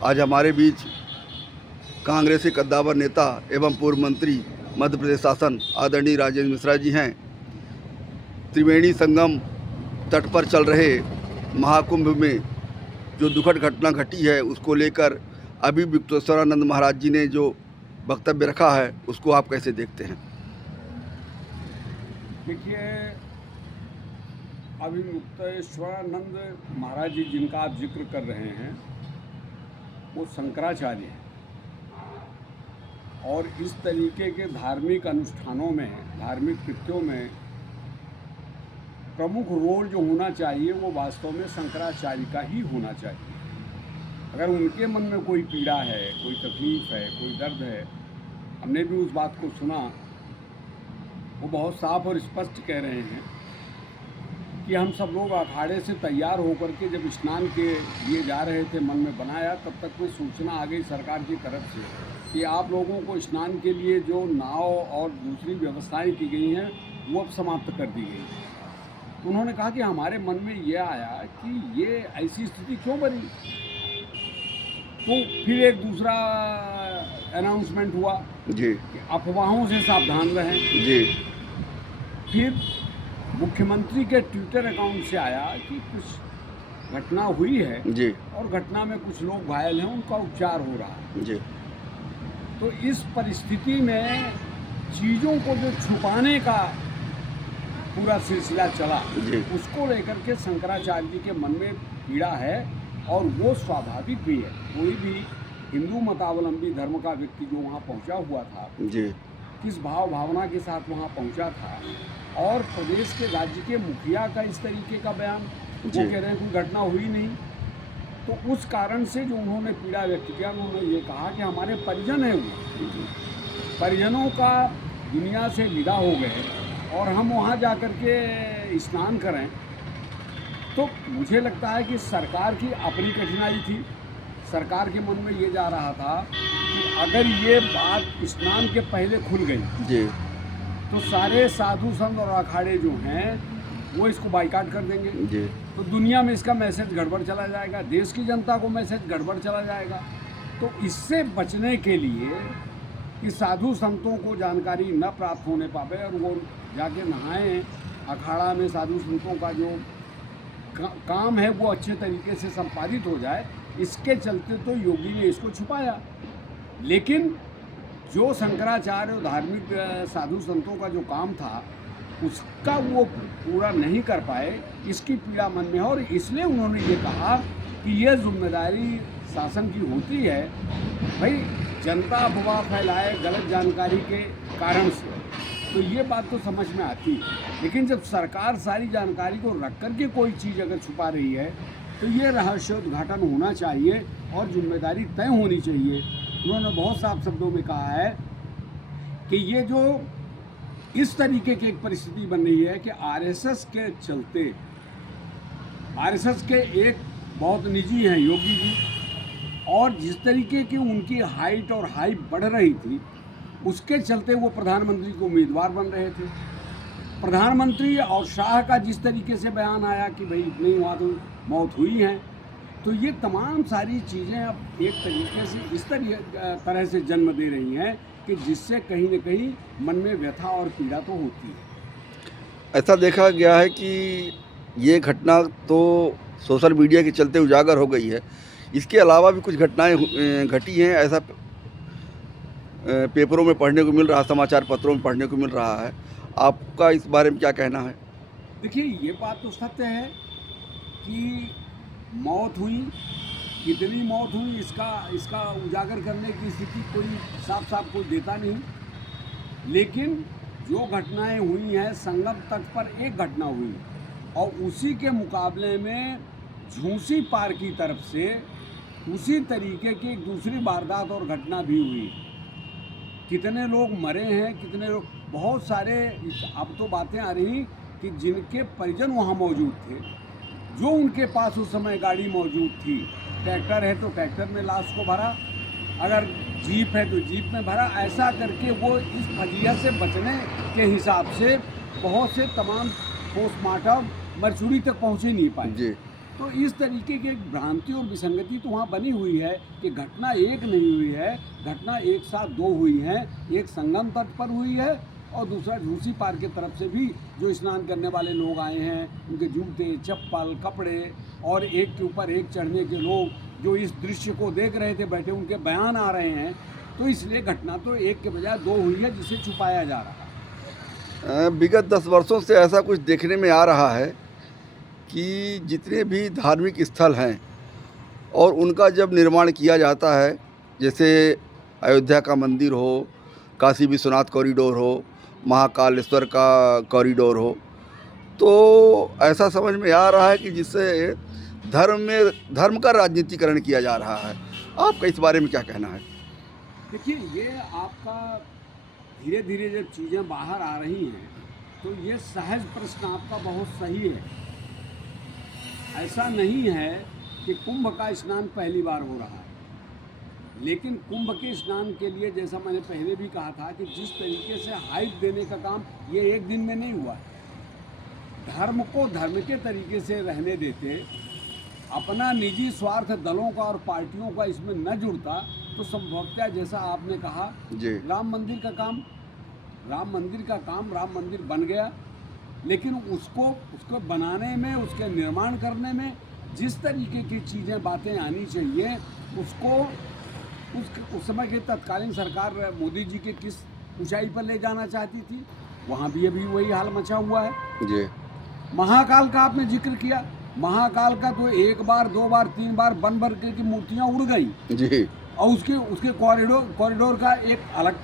आज हमारे बीच कांग्रेस के कद्दावर नेता एवं पूर्व मंत्री मध्य प्रदेश शासन आदरणीय राजेंद्र मिश्रा जी हैं। त्रिवेणी संगम तट पर चल रहे महाकुंभ में जो दुखद घटना घटी है उसको लेकर अभी मुक्तेश्वरानंद महाराज जी ने जो वक्तव्य रखा है उसको आप कैसे देखते हैं? देखिए, अभी मुक्तेश्वरानंद महाराज जी जिनका आप जिक्र कर रहे हैं वो शंकराचार्य हैं और इस तरीके के धार्मिक अनुष्ठानों में, धार्मिक कृत्यों में प्रमुख रोल जो होना चाहिए वो वास्तव में शंकराचार्य का ही होना चाहिए। अगर उनके मन में कोई पीड़ा है, कोई तकलीफ़ है, कोई दर्द है, हमने भी उस बात को सुना, वो बहुत साफ और स्पष्ट कह रहे हैं कि हम सब लोग अखाड़े से तैयार होकर के जब स्नान के लिए जा रहे थे, मन में बनाया, तब तक में सूचना आ गई सरकार की तरफ से कि आप लोगों को स्नान के लिए जो नाव और दूसरी व्यवस्थाएं की गई हैं वो अब समाप्त कर दी गई। तो उन्होंने कहा कि हमारे मन में ये आया कि ये ऐसी स्थिति क्यों बनी। तो फिर एक दूसरा अनाउंसमेंट हुआ जी कि अफवाहों से सावधान रहें। जी। फिर मुख्यमंत्री के ट्विटर अकाउंट से आया कि कुछ घटना हुई है जी और घटना में कुछ लोग घायल हैं, उनका उपचार हो रहा है। जी। तो इस परिस्थिति में चीज़ों को जो छुपाने का पूरा सिलसिला चला, उसको लेकर के शंकराचार्य जी के मन में पीड़ा है और वो स्वाभाविक भी है। कोई भी हिंदू मतावलंबी धर्म का व्यक्ति जो वहाँ पहुँचा हुआ था जी, किस भाव भावना के साथ वहाँ पहुँचा था, और प्रदेश के राज्य के मुखिया का इस तरीके का बयान, वो कह रहे हैं कोई घटना हुई नहीं। तो उस कारण से जो उन्होंने पीड़ा व्यक्त किया, उन्होंने ये कहा कि हमारे परिजन हैं, वो परिजनों का दुनिया से विदा हो गए और हम वहाँ जा कर के स्नान करें। तो मुझे लगता है कि सरकार की अपनी कठिनाई थी। सरकार के मन में ये जा रहा था कि अगर ये बात स्नान के पहले खुल गई जी, तो सारे साधु संत और अखाड़े जो हैं वो इसको बाइकाट कर देंगे। जी, तो दुनिया में इसका मैसेज गड़बड़ चला जाएगा, देश की जनता को मैसेज गड़बड़ चला जाएगा। तो इससे बचने के लिए कि साधु संतों को जानकारी न प्राप्त होने पावे और वो जाके नहाएं, अखाड़ा में साधु संतों का जो काम है वो अच्छे तरीके से संपादित हो जाए, इसके चलते तो योगी ने इसको छुपाया। लेकिन जो शंकराचार्य और धार्मिक साधु संतों का जो काम था उसका वो पूरा नहीं कर पाए, इसकी पीड़ा मन में है। और इसलिए उन्होंने ये कहा कि ये जिम्मेदारी शासन की होती है, भाई जनता अफवाह फैलाए गलत जानकारी के कारण से, तो ये बात तो समझ में आती है। लेकिन जब सरकार सारी जानकारी को रख कर के कोई चीज़ अगर छुपा रही है तो ये रहस्योद्घाटन होना चाहिए और जिम्मेदारी तय होनी चाहिए। उन्होंने बहुत साफ शब्दों में कहा है कि ये जो इस तरीके की एक परिस्थिति बन रही है कि आरएसएस के चलते, आरएसएस के एक बहुत निजी हैं योगी जी, और जिस तरीके की उनकी हाइट और हाइप बढ़ रही थी उसके चलते वो प्रधानमंत्री को उम्मीदवार बन रहे थे। प्रधानमंत्री और शाह का जिस तरीके से बयान आया कि भाई इतनी वहाँ तो मौत हुई है, तो ये तमाम सारी चीज़ें अब एक तरीके से इस तरह से जन्म दे रही हैं कि जिससे कहीं न कहीं मन में व्यथा और पीड़ा तो होती है। ऐसा देखा गया है कि ये घटना तो सोशल मीडिया के चलते उजागर हो गई है, इसके अलावा भी कुछ घटनाएं घटी हैं, ऐसा पेपरों में पढ़ने को मिल रहा, समाचार पत्रों में पढ़ने को मिल रहा है। आपका इस बारे में क्या कहना है? देखिए, ये बात तो सत्य है कि मौत हुई, कितनी मौत हुई इसका उजागर करने की स्थिति कोई साफ कोई देता नहीं। लेकिन जो घटनाएं हुई हैं, संगम तट पर एक घटना हुई और उसी के मुकाबले में झूसी पार की तरफ से उसी तरीके की एक दूसरी वारदात और घटना भी हुई। कितने लोग मरे हैं, कितने लोग, बहुत सारे अब तो बातें आ रही कि जिनके परिजन वहाँ मौजूद थे, जो उनके पास उस समय गाड़ी मौजूद थी, ट्रैक्टर है तो ट्रैक्टर में लाश को भरा, अगर जीप है तो जीप में भरा, ऐसा करके वो इस फजिया से बचने के हिसाब से बहुत से तमाम पोस्टमार्टम मरचुरी तक पहुँच ही नहीं पाए। जी। तो इस तरीके की एक भ्रांति और विसंगति तो वहाँ बनी हुई है कि घटना एक नहीं हुई है, घटना एक साथ दो हुई हैं। एक संगम तट पर हुई है और दूसरा झूसी पार की तरफ से भी जो स्नान करने वाले लोग आए हैं, उनके जूते, चप्पल, कपड़े और एक के ऊपर एक चढ़ने के लोग जो इस दृश्य को देख रहे थे बैठे, उनके बयान आ रहे हैं। तो इसलिए घटना तो एक के बजाय दो हुई है, जिसे छुपाया जा रहा है। विगत 10 वर्षों से ऐसा कुछ देखने में आ रहा है कि जितने भी धार्मिक स्थल हैं और उनका जब निर्माण किया जाता है, जैसे अयोध्या का मंदिर हो, काशी विश्वनाथ कॉरिडोर हो, महाकालेश्वर का कॉरिडोर हो, तो ऐसा समझ में आ रहा है कि जिससे धर्म का राजनीतिकरण किया जा रहा है। आपका इस बारे में क्या कहना है? देखिए, ये आपका धीरे धीरे जब चीज़ें बाहर आ रही हैं तो ये सहज प्रश्न आपका बहुत सही है। ऐसा नहीं है कि कुंभ का स्नान पहली बार हो रहा है, लेकिन कुंभ के स्नान के लिए जैसा मैंने पहले भी कहा था कि जिस तरीके से हाइप देने का काम ये एक दिन में नहीं हुआ है। धर्म को धर्म के तरीके से रहने देते, अपना निजी स्वार्थ दलों का और पार्टियों का इसमें न जुड़ता, तो संभवतः जैसा आपने कहा जी, राम मंदिर का काम राम मंदिर बन गया, लेकिन उसको बनाने में, उसके निर्माण करने में जिस तरीके की चीज़ें बातें आनी चाहिए, उसको उस समय की तत्कालीन सरकार मोदी जी के किस ऊंचाई पर ले जाना चाहती थी, वहाँ भी अभी वही हाल मचा हुआ है। जी, महाकाल का आपने जिक्र किया, महाकाल का तो एक बार, दो बार, तीन बार बन भर के की मूर्तियाँ उड़ गई जी। और उसके कॉरिडोर का एक अलग